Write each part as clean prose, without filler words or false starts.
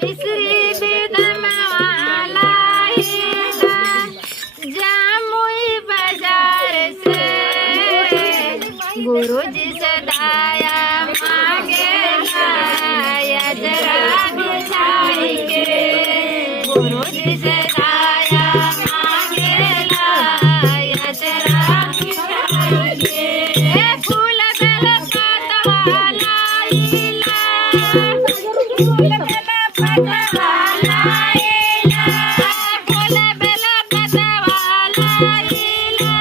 मिश्री बेदमवाला हिला जामुई बाजार से गुरुजी सदाया मांगेला जरा बिछाई के गुरुजी सदाया मांगेला जरा बिछाई के फूल बेल पतवाला हिला फूल बेल पतवाला हिला फूल बेल पतवाला हिला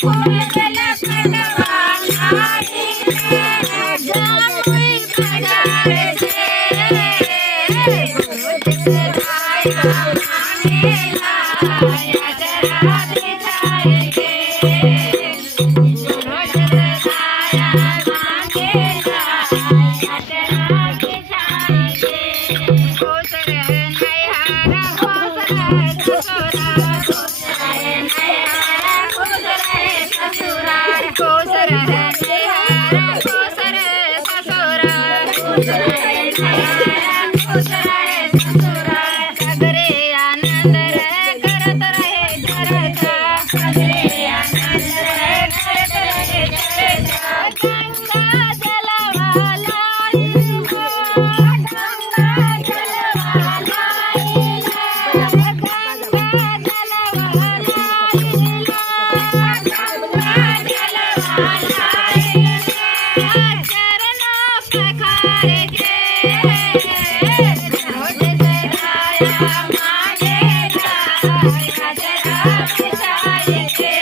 फूल बेल पतवाला हिला जामुई बाजार से गुरुजी सदाया मांगेला जरा बिछाई के गुरुजी सदाया मांगेला जरा बिछाई के खुश रहे नैहारा खुश रहे ससुराल खुश रहे नैहारा खुश रहे ससुराल खुश रहे नैहारा खुश रहे ससुराल खुश रहे नैहारा खुश रहे ससुराल सगरे आनंद रहे करत रहे चर्चा सगरे आनंद रहे करत रहे चर्चा गंगा जलवाला हिला गंगा जलवाला हिला गंगा जलवाला हिला गंगा जलवाला हिला चरणों पखार के गुरुजी सदाया मांगेला जरा बिछाई के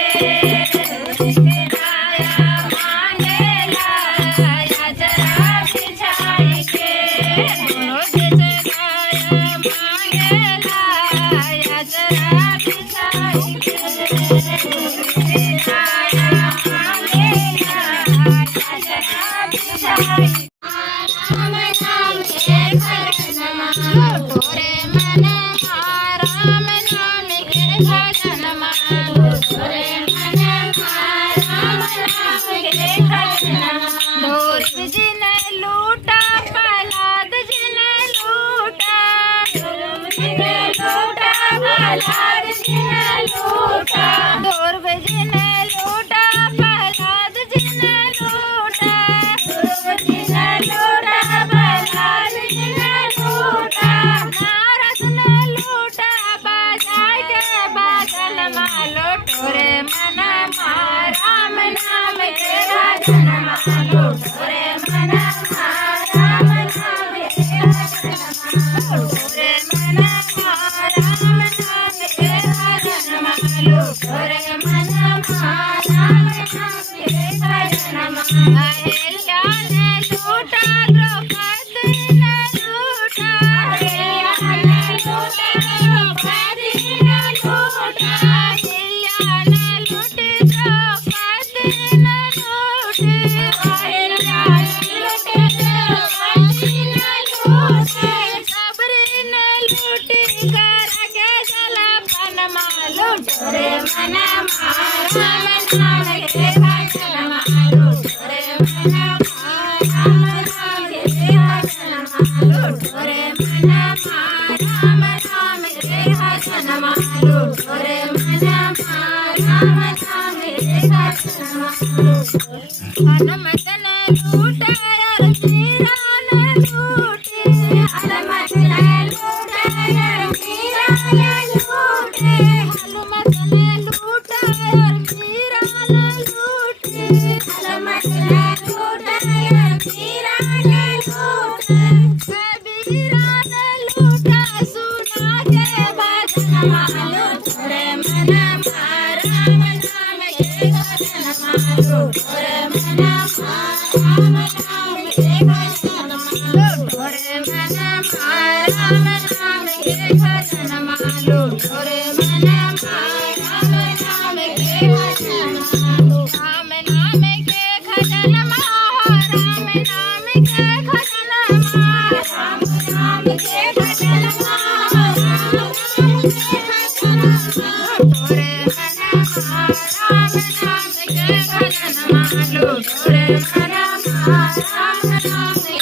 गुरुजी सदाया मांगेला जरा बिछाई के गुरुजी सदाया मांगेला जरा बिछाई के गुरुजी सदाया मांगेला जरा बिछाई राम नाम के भजनमा तोरे मन राम नाम के भजनमा तोरे मन राम नाम के भजनमा ढोल जिन लूटा प्रहलाद जिन लूटा जिन लूटा प्रहलाद जिन लूटा ढोल जिन लूटा प्रहलाद जिन लूटा जिन लूटा प्रहलाद जिन लूटा नारद ने लूटा बजाय के बादल मालो तोरे मन राम नाम के भजन मालो तोरे मन राम नाम के भजन मालो तोरे मन राम नाम के भजन मालो तोरे मन राम नाम के भजन मालो अहिल्या ने लूटा द्रौपदी ने लूटा अहिल्या ने लूटा द्रौपदी ने लूटा अहिल्या ने लूटी द्रौपदी ने लूटी अहिल्या ने लूटी द्रौपदी ने लूटी सबरी ने लूटी कर के जलपन मालो तोरे मन राम नाम के भजन मालो तोरे मन राम नाम के भजन मालो तोरे मन राम नाम के भजन मालो तोरे मन राम नाम के भजन मालो हनुमत ने लूटा यार मीरा ने लूटी हनुमत ने लूटा यार मीरा ने लूटी हनुमत ने लूटा यार मीरा ने लूटी हनुमत ने लूटा यार मीरा ने लूटी कबीरा ने लूटा सुना के भजन मालो तोरे मन राम नाम के भजन मालो तोरे मन राम नाम के भजन मालो तोरे मन राम नाम के भजन मालो तोरे मन राम नाम के भजन मालो राम नाम के भजन मालो राम नाम के भजन मालो राम नाम के भजन मालो राम नाम के भजन मालो तोरे मन राम नाम के भजन मालो तोरे मन राम नाम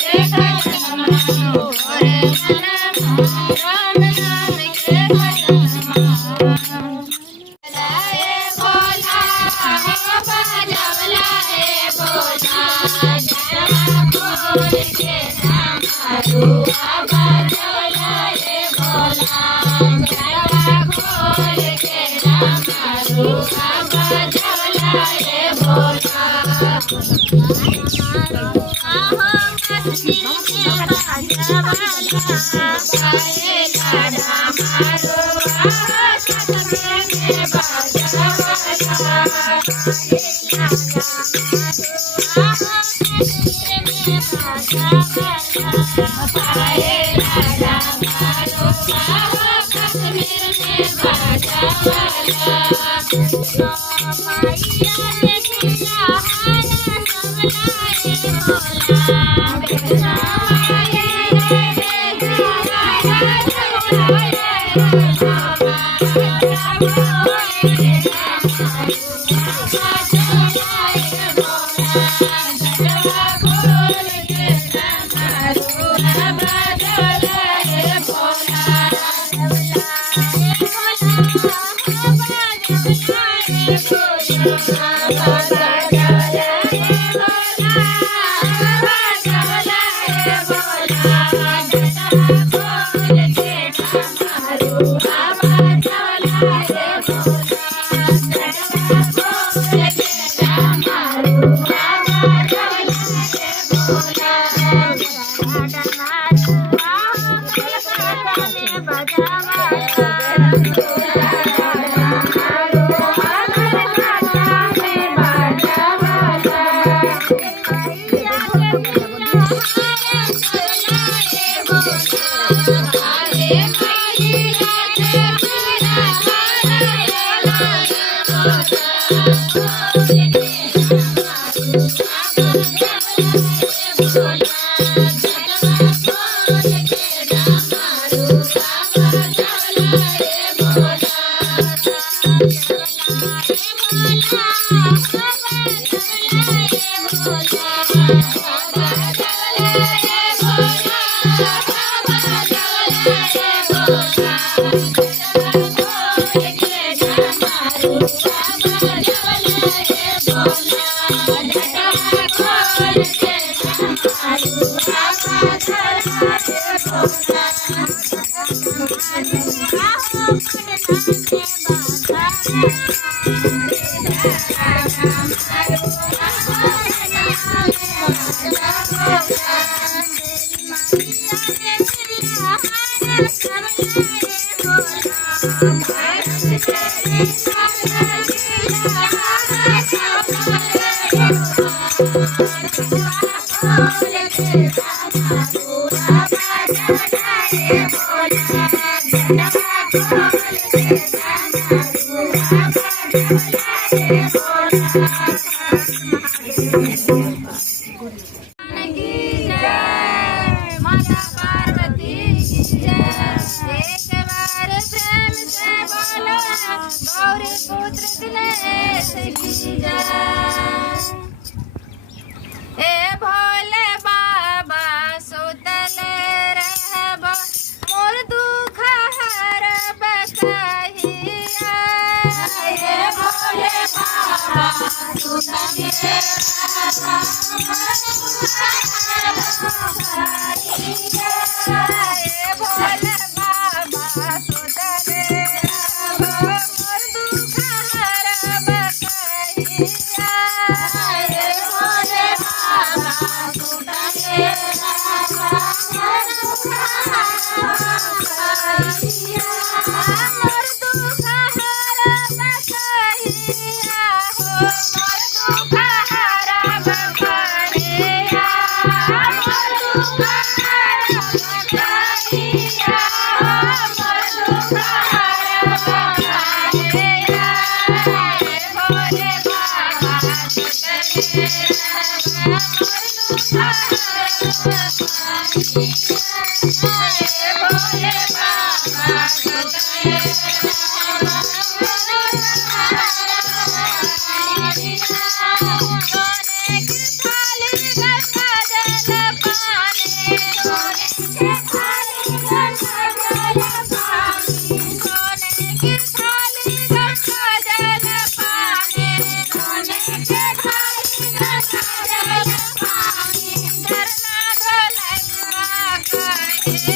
Thank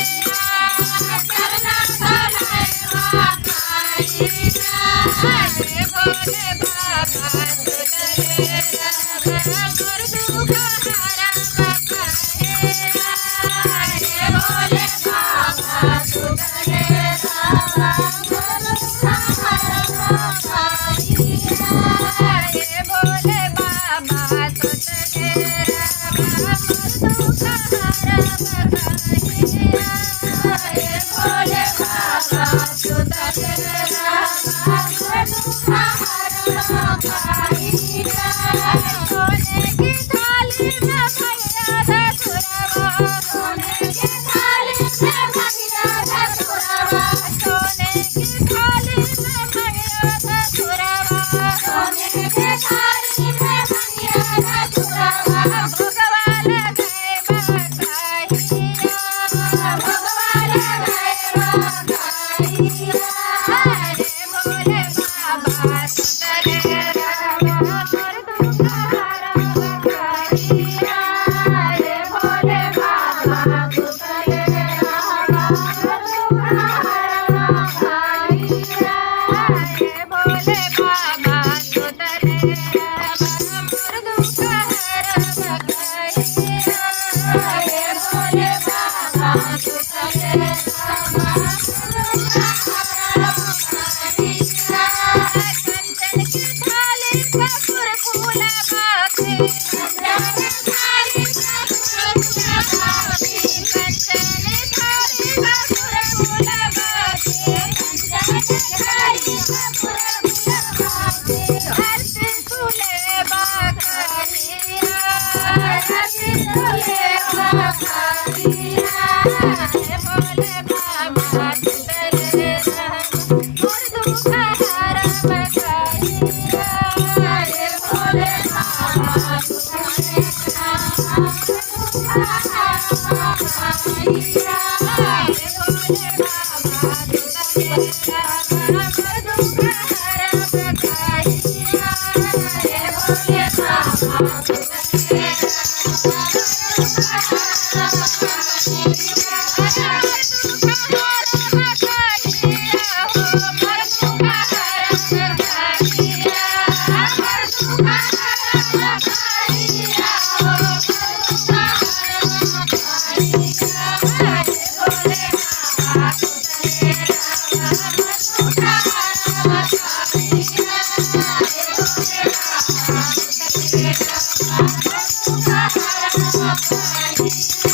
you.